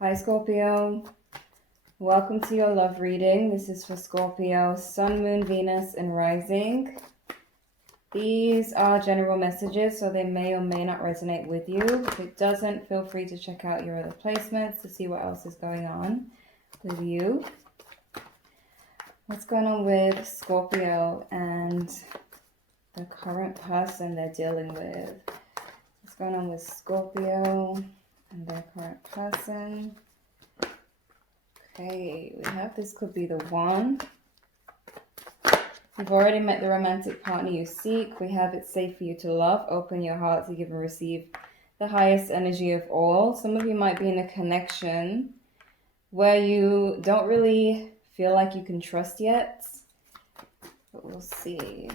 Hi Scorpio, welcome to your love reading. This is for Scorpio, Sun, Moon, Venus, and Rising. These are general messages, so they may or may not resonate with you. If it doesn't, feel free to check out your other placements to see what else is going on with you. What's going on with Scorpio and the current person they're dealing with? What's going on with Scorpio and their current person? Okay, we have this could be the one. You've already met the romantic partner you seek. We have it's safe for you to love. Open your heart to give and receive the highest energy of all. Some of you might be in a connection where you don't really feel like you can trust yet. But we'll see.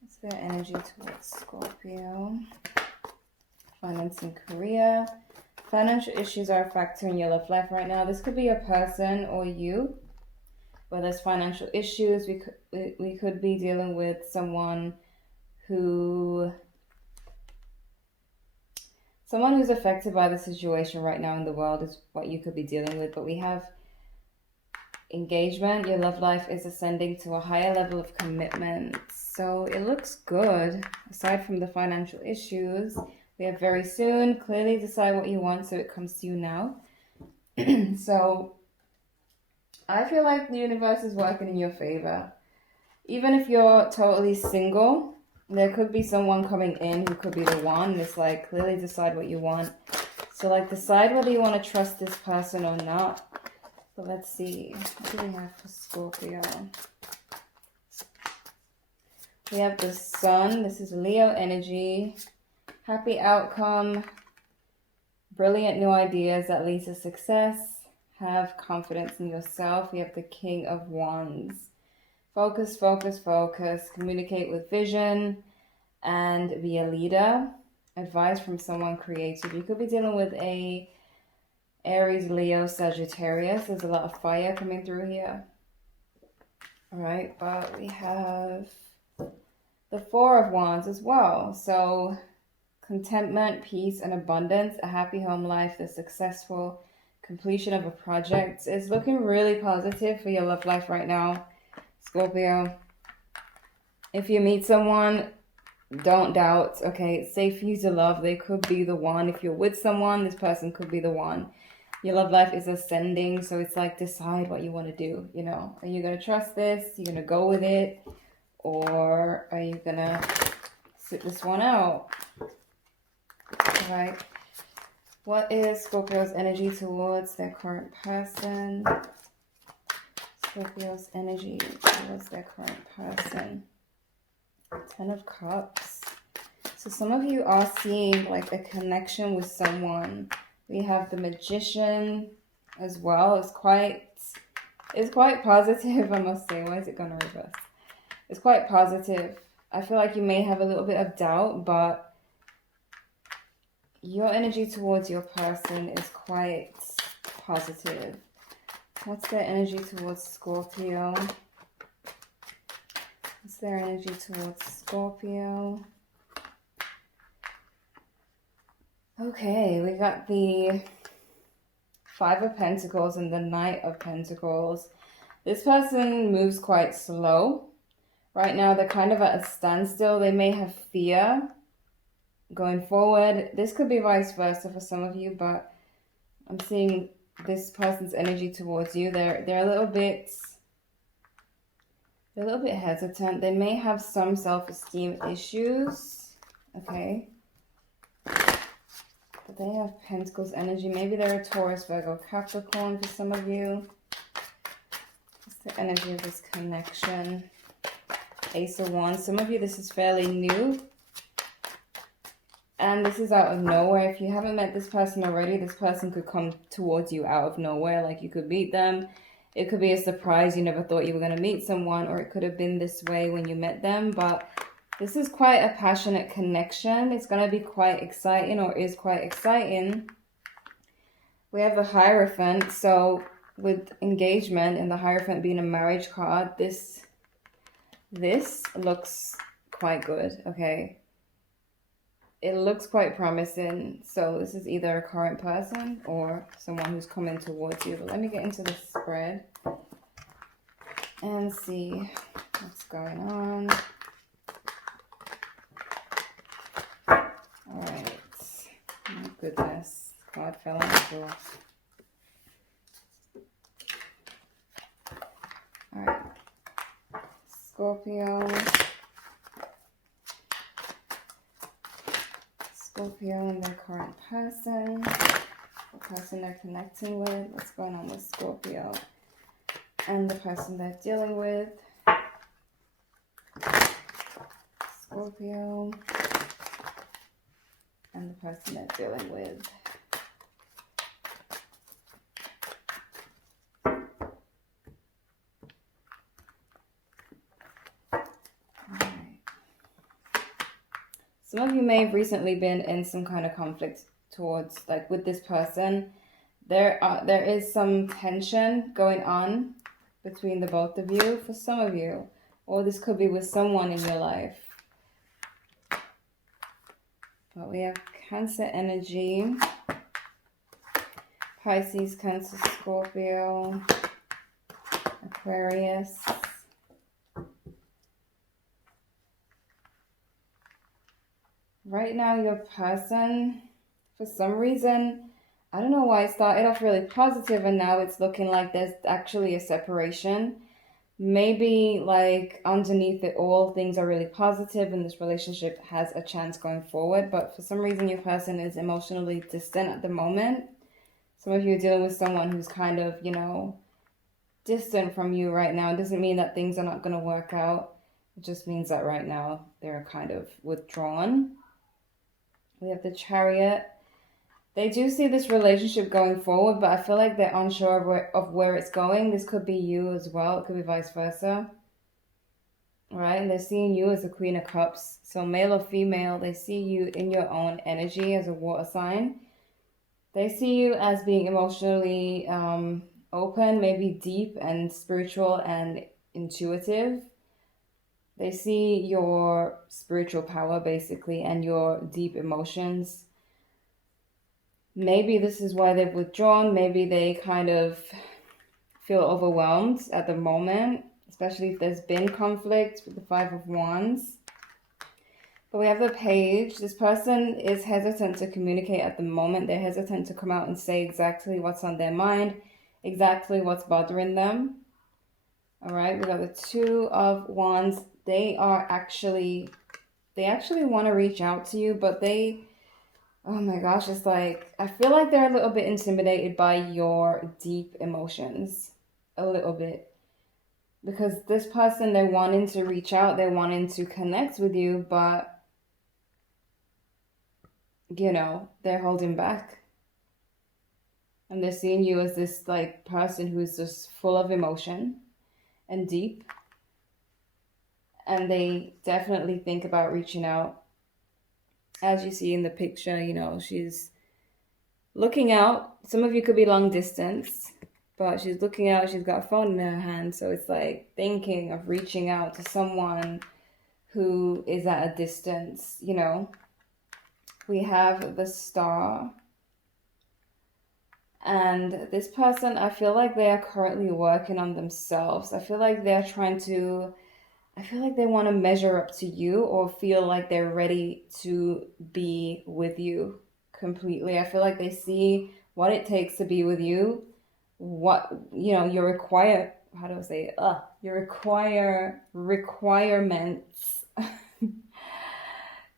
What's their energy towards Scorpio? Finance and career. Financial issues are a factor in your love life right now. This could be a person or you where there's financial issues. We could be dealing with someone who's affected by the situation right now in the world is what you could be dealing with. But we have engagement. Your love life is ascending to a higher level of commitment. So it looks good aside from the financial issues. We have very soon. Clearly decide what you want so it comes to you now. So I feel like the universe is working in your favor. Even if you're totally single, there could be someone coming in who could be the one. It's like clearly decide what you want. So like decide whether you want to trust this person or not. But let's see. What do we have for Scorpio? We have the Sun. This is Leo energy. Happy outcome. Brilliant new ideas that lead to success. Have confidence in yourself. We have the King of Wands. Focus, focus, focus. Communicate with vision and be a leader. Advice from someone creative. You could be dealing with a Aries, Leo, Sagittarius. There's a lot of fire coming through here. All right, but we have the Four of Wands as well. So contentment, peace, and abundance. A happy home life. The successful completion of a project is looking really positive for your love life right now, Scorpio. If you meet someone, don't doubt. Okay, it's safe for you to love. They could be the one. If you're with someone, this person could be the one. Your love life is ascending, so it's like decide what you want to do. You know, are you going to trust this? You're going to go with it? Or are you going to sit this one out? All right. What is Scorpio's energy towards their current person? Scorpio's energy towards their current person. Ten of Cups. So some of you are seeing like a connection with someone. We have the Magician as well. It's quite positive, I must say. Why is it going to reverse? It's quite positive. I feel like you may have a little bit of doubt, but your energy towards your person is quite positive. What's their energy towards Scorpio? What's their energy towards Scorpio? Okay, we got the Five of Pentacles and the Knight of Pentacles. This person moves quite slow. Right now, they're kind of at a standstill. They may have fear going forward. This could be vice versa for some of you, but I'm seeing this person's energy towards you. They're a little bit hesitant. They may have some self-esteem issues. Okay. But they have Pentacles energy. Maybe they're a Taurus, Virgo, Capricorn for some of you. What's the energy of this connection? Ace of Wands. Some of you, this is fairly new. And this is out of nowhere. If you haven't met this person already, this person could come towards you out of nowhere. Like you could meet them. It could be a surprise. You never thought you were going to meet someone. Or it could have been this way when you met them. But this is quite a passionate connection. It's going to be quite exciting, or is quite exciting. We have the Hierophant. So with engagement and the Hierophant being a marriage card, this looks quite good. Okay. it looks quite promising. So this is either a current person or someone who's coming towards you. But let me get into the spread and see what's going on. All right. My goodness. God fell on the floor. All right. Scorpio. Scorpio and their current person. The person they're connecting with. What's going on with Scorpio and the person they're dealing with. Scorpio and the person they're dealing with. Some of you may have recently been in some kind of conflict towards, like with this person. There is some tension going on between the both of you for some of you. Or this could be with someone in your life. But we have Cancer energy. Pisces, Cancer, Scorpio, Aquarius. Right now, your person, for some reason, I don't know why it started off really positive and now it's looking like there's actually a separation. Maybe like underneath it all, things are really positive and this relationship has a chance going forward. But for some reason, your person is emotionally distant at the moment. Some of you are dealing with someone who's kind of, you know, distant from you right now. It doesn't mean that things are not going to work out. It just means that right now they're kind of withdrawn. We have the Chariot. They do see this relationship going forward, but I feel like they're unsure of where it's going. This could be you as well. It could be vice versa. All right, and they're seeing you as the Queen of Cups. So male or female, they see you in your own energy as a water sign. They see you as being emotionally open, maybe deep and spiritual and intuitive. They see your spiritual power, basically, and your deep emotions. Maybe this is why they've withdrawn. Maybe they kind of feel overwhelmed at the moment, especially if there's been conflict with the Five of Wands. But we have the Page. This person is hesitant to communicate at the moment. They're hesitant to come out and say exactly what's on their mind, exactly what's bothering them. All right, we got the Two of Wands. They actually want to reach out to you, but oh my gosh, it's like, I feel like they're a little bit intimidated by your deep emotions. A little bit. Because this person, they're wanting to reach out, they're wanting to connect with you, but, you know, they're holding back. And they're seeing you as this, like, person who's just full of emotion and deep. And they definitely think about reaching out. As you see in the picture, you know, she's looking out. Some of you could be long distance, but she's looking out. She's got a phone in her hand. So it's like thinking of reaching out to someone who is at a distance, you know. We have the Star. And this person, I feel like they are currently working on themselves. I feel like they want to measure up to you or feel like they're ready to be with you completely. I feel like they see what it takes to be with you, what, you know, your requirements,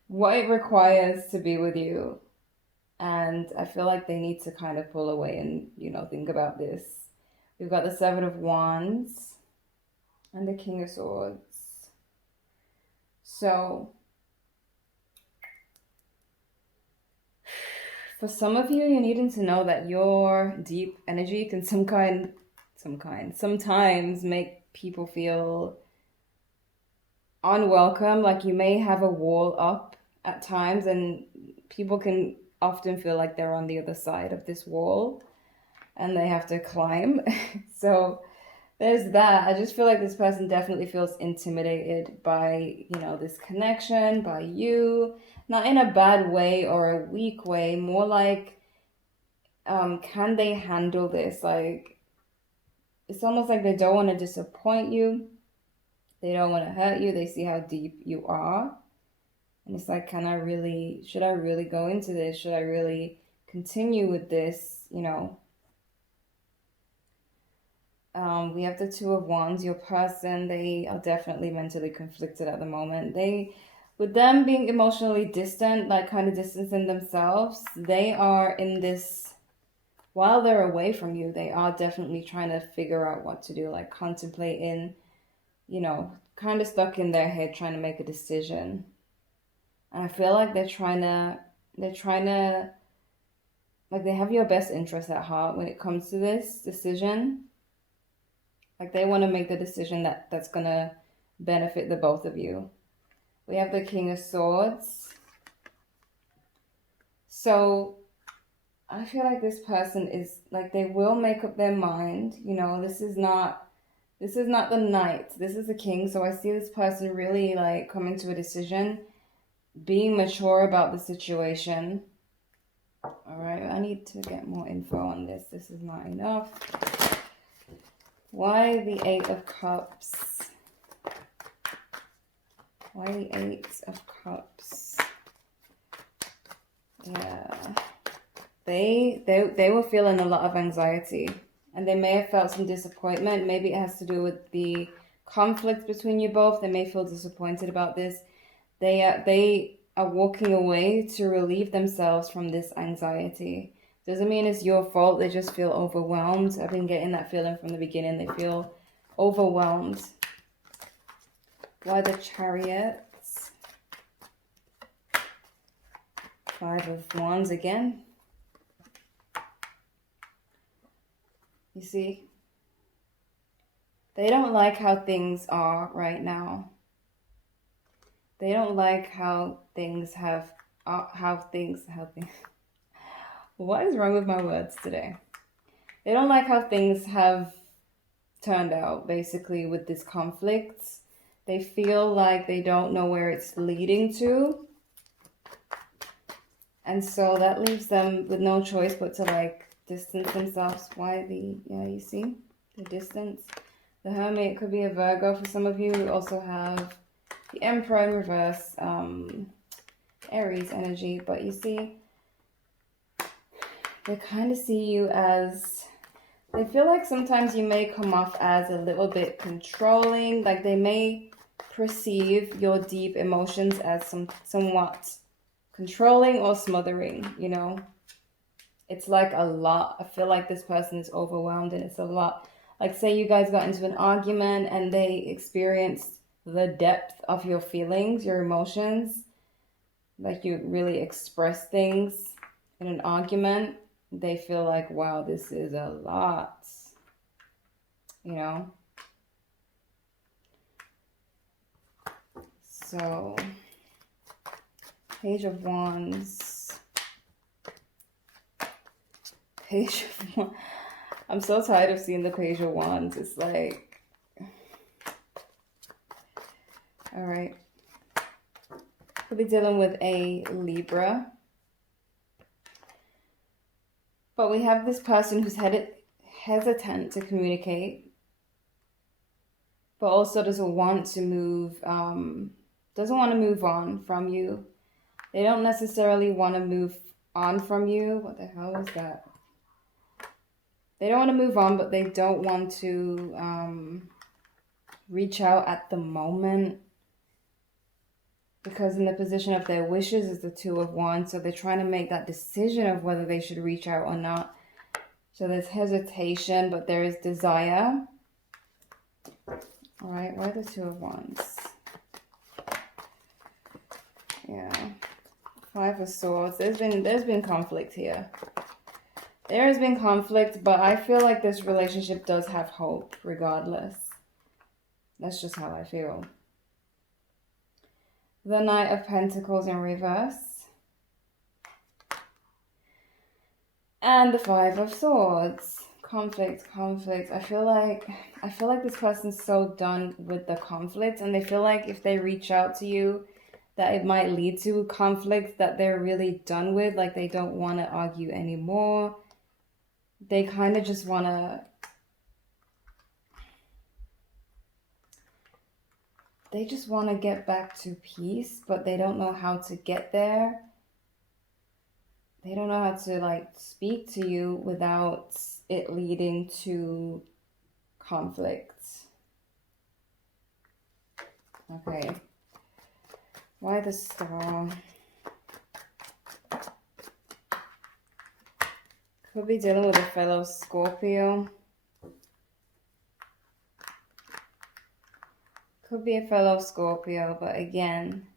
what it requires to be with you. And I feel like they need to kind of pull away and, you know, think about this. We've got the Seven of Wands and the King of Swords. So, for some of you, you're needing to know that your deep energy can sometimes make people feel unwelcome. Like you may have a wall up at times and people can often feel like they're on the other side of this wall and they have to climb. So There's that. I just feel like this person definitely feels intimidated by, this connection, by you. Not in a bad way or a weak way, more like, can they handle this? Like, it's almost like they don't want to disappoint you. They don't want to hurt you. They see how deep you are. And it's like, should I really go into this? Should I really continue with this? We have the Two of Wands. Your person, they are definitely mentally conflicted at the moment. With them being emotionally distant, like kind of distancing themselves, they are in this, while they're away from you, they are definitely trying to figure out what to do, like contemplating, kind of stuck in their head trying to make a decision. And I feel like they're trying to, like they have your best interest at heart when it comes to this decision. Like they want to make the decision that's going to benefit the both of you. We have the King of Swords. So I feel like this person is like, they will make up their mind. This is not the Knight. This is the King. So I see this person really like coming to a decision, being mature about the situation. All right, I need to get more info on this. This is not enough. Why the Eight of Cups? Why the Eight of Cups? Yeah. They were feeling a lot of anxiety, and they may have felt some disappointment. Maybe it has to do with the conflict between you both. They may feel disappointed about this. They are walking away to relieve themselves from this anxiety. Doesn't mean it's your fault. They just feel overwhelmed. I've been getting that feeling from the beginning. They feel overwhelmed. Why the Chariot? Five of Wands again. You see? They don't like how things are right now. They don't like how things have what is wrong with my words today? They don't like how things have turned out, basically, with this conflict. They feel like they don't know where it's leading to. And so that leaves them with no choice but to like distance themselves. You see? The distance. The Hermit, it could be a Virgo for some of you. We also have the Emperor in reverse, Aries energy. But you see, they kind of see you as, they feel like sometimes you may come off as a little bit controlling. Like they may perceive your deep emotions as somewhat controlling or smothering, It's like a lot. I feel like this person is overwhelmed and it's a lot. Like say you guys got into an argument and they experienced the depth of your feelings, your emotions. Like you really express things in an argument. They feel like, wow, this is a lot, So, Page of Wands. Page of Wands. I'm so tired of seeing the Page of Wands. It's like, all right. We'll be dealing with a Libra. But we have this person who's hesitant to communicate, but also doesn't want to move on from you. They don't necessarily want to move on from you. What the hell is that? They don't want to move on, but they don't want to reach out at the moment. Because in the position of their wishes is the Two of Wands. So they're trying to make that decision of whether they should reach out or not. So there's hesitation, but there is desire. All right, why the Two of Wands? Yeah. Five of Swords. There's been conflict here. There has been conflict, but I feel like this relationship does have hope regardless. That's just how I feel. The Knight of Pentacles in reverse. And the Five of Swords. Conflict. I feel like this person's so done with the conflict, and they feel like if they reach out to you, that it might lead to conflict that they're really done with. Like they don't want to argue anymore. They kind of just want to... They just want to get back to peace, but they don't know how to get there. They don't know how to like speak to you without it leading to conflict. Okay. Why the Star? Could be dealing with a fellow Scorpio. Could be a fellow Scorpio, but again,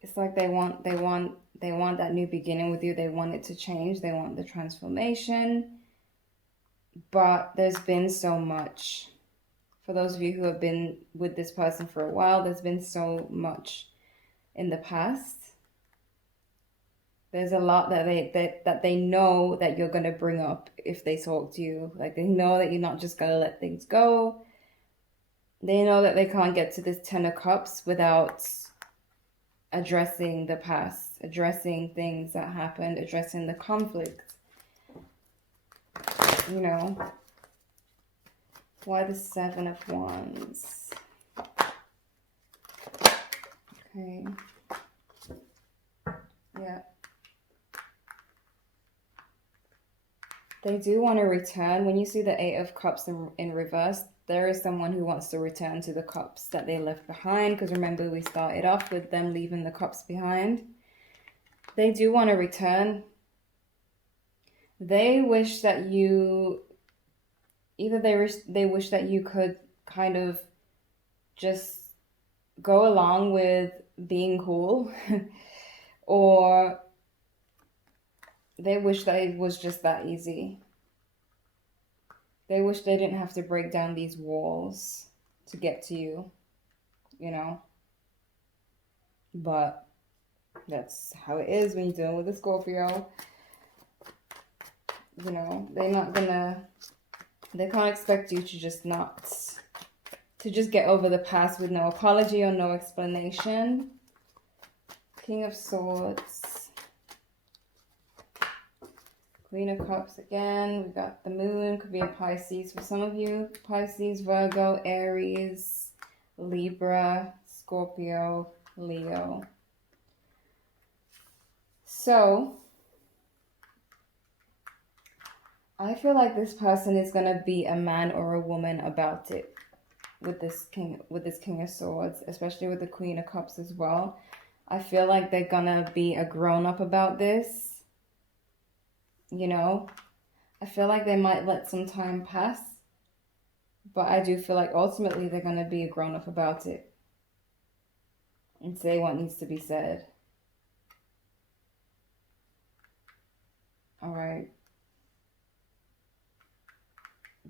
it's like they want that new beginning with you. They want it to change. They want the transformation. But there's been so much. For those of you who have been with this person for a while, there's been so much in the past. There's a lot that they know that you're going to bring up if they talk to you. Like they know that you're not just going to let things go. They know that they can't get to this 10 of Cups without addressing the past, addressing things that happened, addressing the conflict. You know. Why the 7 of Wands? Okay. Yeah. They do want to return. When you see the 8 of Cups in reverse, there is someone who wants to return to the cups that they left behind. Because remember, we started off with them leaving the cups behind. They do want to return. They wish that you... Either they wish that you could kind of just go along with being cool. Or they wish that it was just that easy. They wish they didn't have to break down these walls to get to you, you know. But that's how it is when you're dealing with a Scorpio. You know, they can't expect you to just get over the past with no apology or no explanation. King of Swords. Queen of Cups again. We got the Moon. Could be a Pisces for some of you. Pisces, Virgo, Aries, Libra, Scorpio, Leo. So, I feel like this person is going to be a man or a woman about it with this King of Swords, especially with the Queen of Cups as well. I feel like they're going to be a grown-up about this. You know, I feel like they might let some time pass, but I do feel like ultimately they're going to be a grown-up about it and say what needs to be said. All right.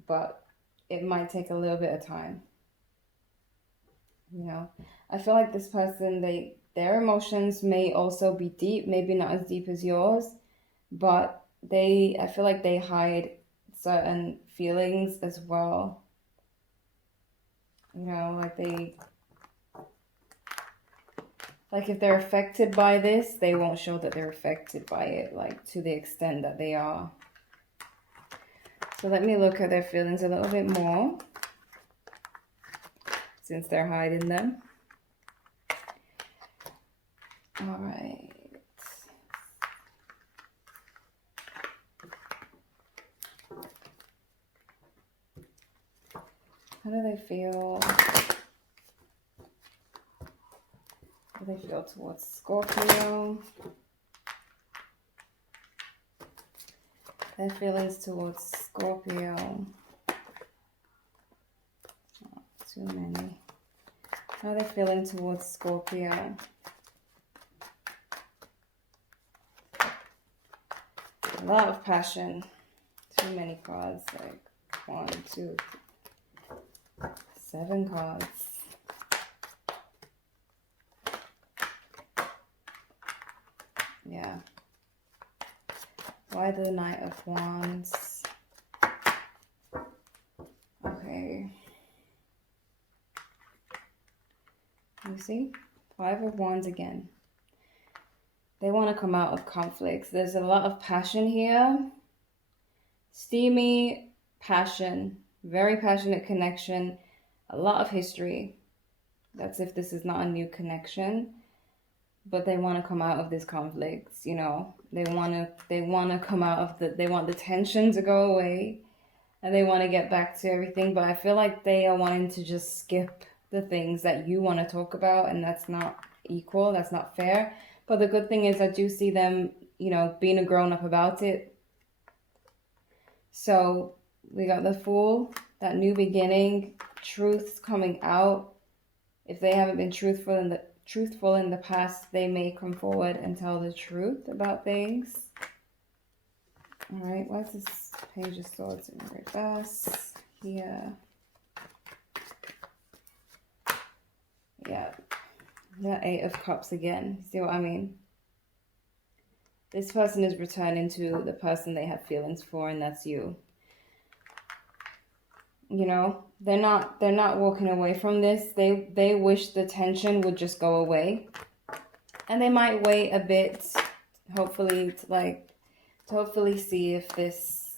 But it might take a little bit of time. You know, I feel like this person, their emotions may also be deep, maybe not as deep as yours, but I feel like they hide certain feelings as well. You know, like if they're affected by this, they won't show that they're affected by it, like to the extent that they are. So let me look at their feelings a little bit more, since they're hiding them. All right. How do they feel? How do they feel towards Scorpio? Their feelings towards Scorpio. Oh, too many. How are they feeling towards Scorpio? A lot of passion. Too many cards. Like 1, 2, 7 cards. Yeah. Why the Knight of Wands? Okay. You see? Five of Wands again. They want to come out of conflicts. There's a lot of passion here. Steamy passion. Very passionate connection. A lot of history. That's if this is not a new connection. But they want to come out of this conflict, you know. They want to come out of they want the tension to go away. And they want to get back to everything. But I feel like they are wanting to just skip the things that you want to talk about. And that's not equal. That's not fair. But the good thing is I do see them, you know, being a grown-up about it. So we got the Fool, that new beginning, truths coming out. If they haven't been truthful in the past, they may come forward and tell the truth about things. All right, what's this Page of Swords in reverse here? Yeah, the Eight of Cups again. See what I mean? This person is returning to the person they have feelings for, and that's you. You know, they're not walking away from this. They wish the tension would just go away. And they might wait a bit, hopefully to hopefully see if this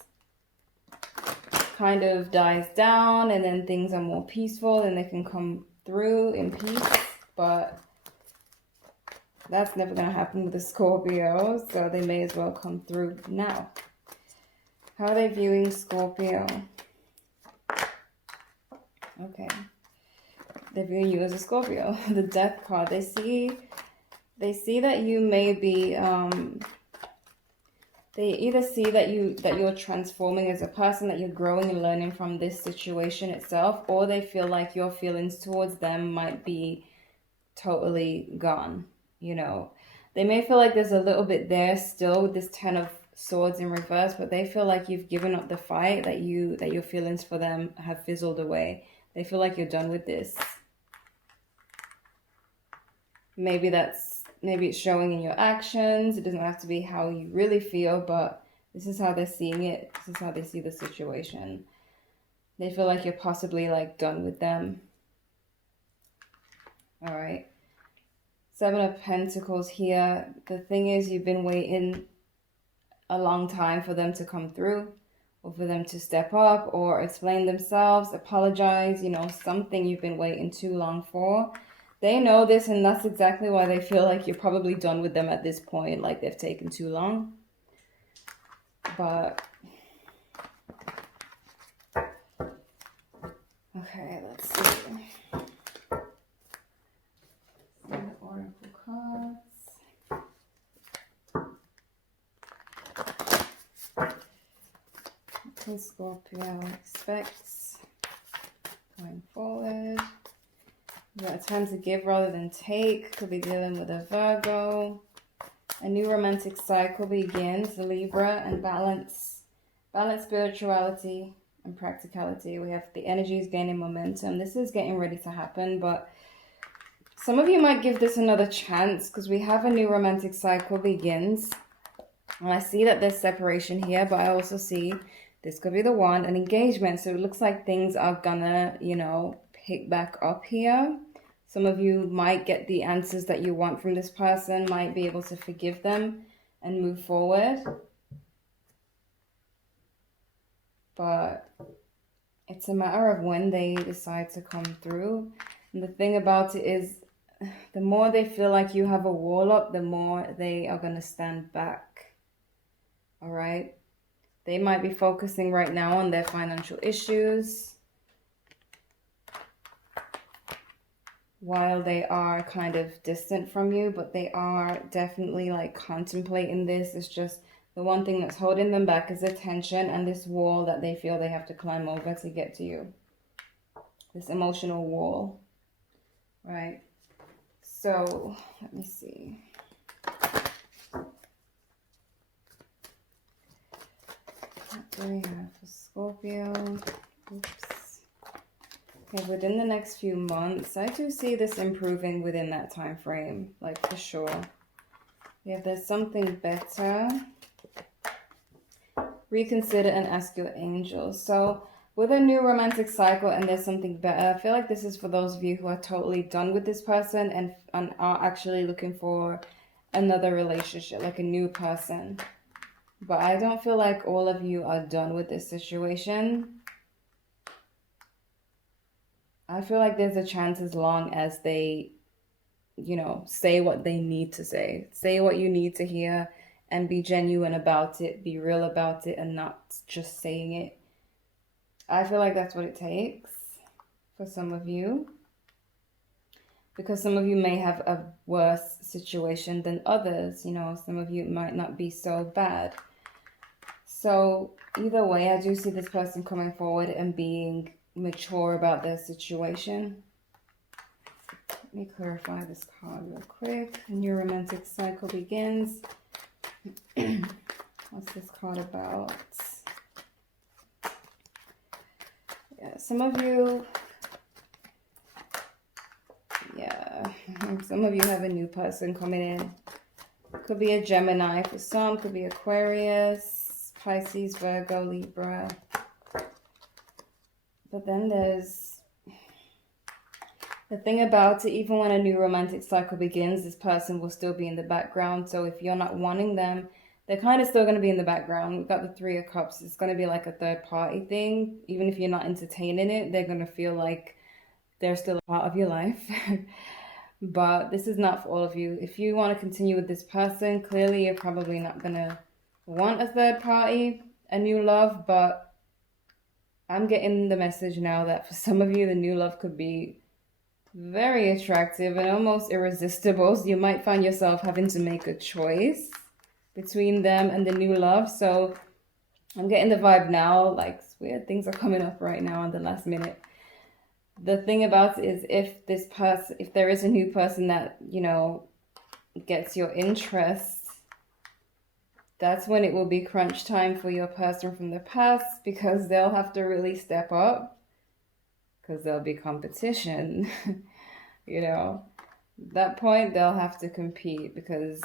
kind of dies down and then things are more peaceful and they can come through in peace. But that's never going to happen with a Scorpio, so they may as well come through now. How are they viewing Scorpio? Okay. They're viewing you as a Scorpio. The Death card. They see that you may be they either see that you're transforming as a person, that you're growing and learning from this situation itself, or they feel like your feelings towards them might be totally gone. You know, they may feel like there's a little bit there still with this Ten of Swords in reverse, but they feel like you've given up the fight, that your feelings for them have fizzled away. They feel like you're done with this. Maybe it's showing in your actions. It doesn't have to be how you really feel, but this is how they're seeing it. This is how they see the situation. They feel like you're possibly like done with them. All right. Seven of Pentacles here. The thing is, you've been waiting a long time for them to come through, or for them to step up or explain themselves, apologize, you know, something you've been waiting too long for. They know this, and that's exactly why they feel like you're probably done with them at this point, like they've taken too long. But okay, let's see. Some oracle cards. What Scorpio expects going forward. You got a time to give rather than take. Could be dealing with a Virgo. A new romantic cycle begins. Libra and balance. Balance, spirituality and practicality. We have the energies gaining momentum. This is getting ready to happen, but some of you might give this another chance, because we have a new romantic cycle begins. And I see that there's separation here, but I also see this could be the one, an engagement. So it looks like things are gonna, you know, pick back up here. Some of you might get the answers that you want from this person, might be able to forgive them and move forward. But it's a matter of when they decide to come through. And the thing about it is, the more they feel like you have a wall up, the more they are going to stand back. All right? They might be focusing right now on their financial issues, while they are kind of distant from you, but they are definitely like contemplating this. It's just the one thing that's holding them back is the tension and this wall that they feel they have to climb over to get to you. This emotional wall, right? So let me see. What do we have for Scorpio? Oops. Okay, within the next few months, I do see this improving within that time frame, like for sure. We have there's something better. Reconsider and ask your angels. So with a new romantic cycle and there's something better, I feel like this is for those of you who are totally done with this person and are actually looking for another relationship, like a new person. But I don't feel like all of you are done with this situation. I feel like there's a chance as long as they, you know, say what they need to say. Say what you need to hear and be genuine about it, be real about it, and not just saying it. I feel like that's what it takes for some of you. Because some of you may have a worse situation than others. You know, some of you might not be so bad. So either way, I do see this person coming forward and being mature about their situation. Let me clarify this card real quick. A new romantic cycle begins. What's this card about? Yeah, some of you, some of you have a new person coming in. Could be a Gemini for some, could be Aquarius, Pisces, Virgo, Libra. But then there's the thing about it, even when a new romantic cycle begins, this person will still be in the background. So if you're not wanting them, they're kind of still going to be in the background. We've got the Three of Cups. It's going to be like a third party thing. Even if you're not entertaining it, they're going to feel like they're still a part of your life. But this is not for all of you. If you want to continue with this person, clearly you're probably not going to want a third party, a new love, but I'm getting the message now that for some of you, the new love could be very attractive and almost irresistible. So you might find yourself having to make a choice between them and the new love. So I'm getting the vibe now, like weird things are coming up right now in the last minute. The thing about it is if there is a new person that, you know, gets your interest, that's when it will be crunch time for your person from the past, because they'll have to really step up because there'll be competition. You know, at that point they'll have to compete, because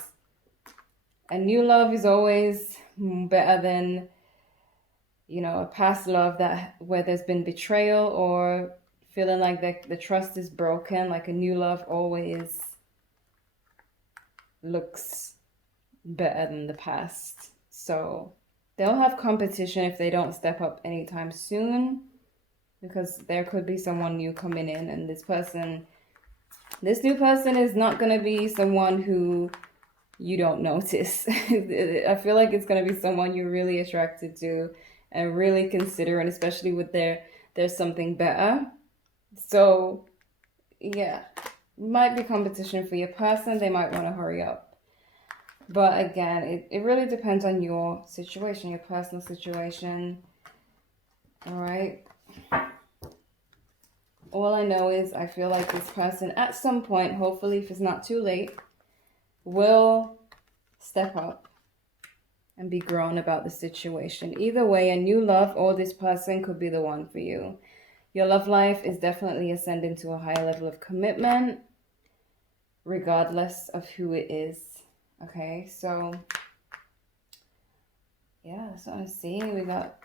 a new love is always better than, you know, a past love where there's been betrayal or feeling like the trust is broken. Like a new love always looks better than the past. So they'll have competition if they don't step up anytime soon, because there could be someone new coming in, and this new person is not going to be someone who you don't notice. I feel like it's going to be someone you're really attracted to and really considering, especially with there's something better. So yeah, might be competition for your person. They might want to hurry up. But again, it really depends on your situation, your personal situation. All right. All I know is I feel like this person at some point, hopefully if it's not too late, will step up and be grown about the situation. Either way, a new love or this person could be the one for you. Your love life is definitely ascending to a higher level of commitment, regardless of who it is. Okay, so yeah, that's what I'm seeing. We got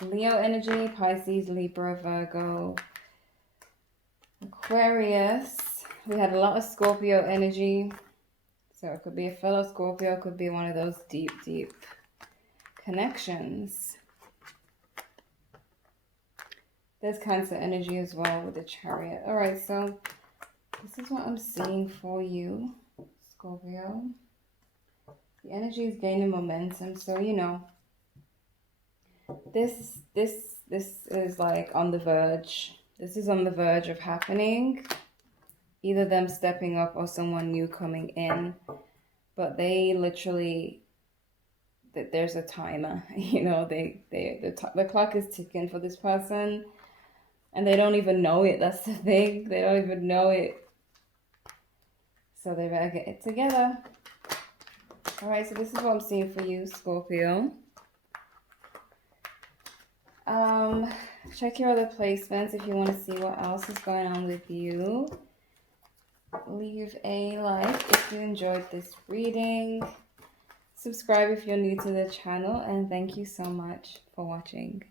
Leo energy, Pisces, Libra, Virgo, Aquarius. We had a lot of Scorpio energy. So it could be a fellow Scorpio, it could be one of those deep, deep connections. There's Cancer energy as well with the Chariot. All right, so this is what I'm seeing for you, Scorpio. The energy is gaining momentum, so you know this is like on the verge. This is on the verge of happening. Either them stepping up or someone new coming in, but they literally, there's a timer. You know, the clock is ticking for this person, and they don't even know it. That's the thing. They don't even know it. So they better get it together. All right, so this is what I'm seeing for you, Scorpio. Check your other placements if you want to see what else is going on with you. leave a like if you enjoyed this reading. Subscribe if you're new to the channel, and thank you so much for watching.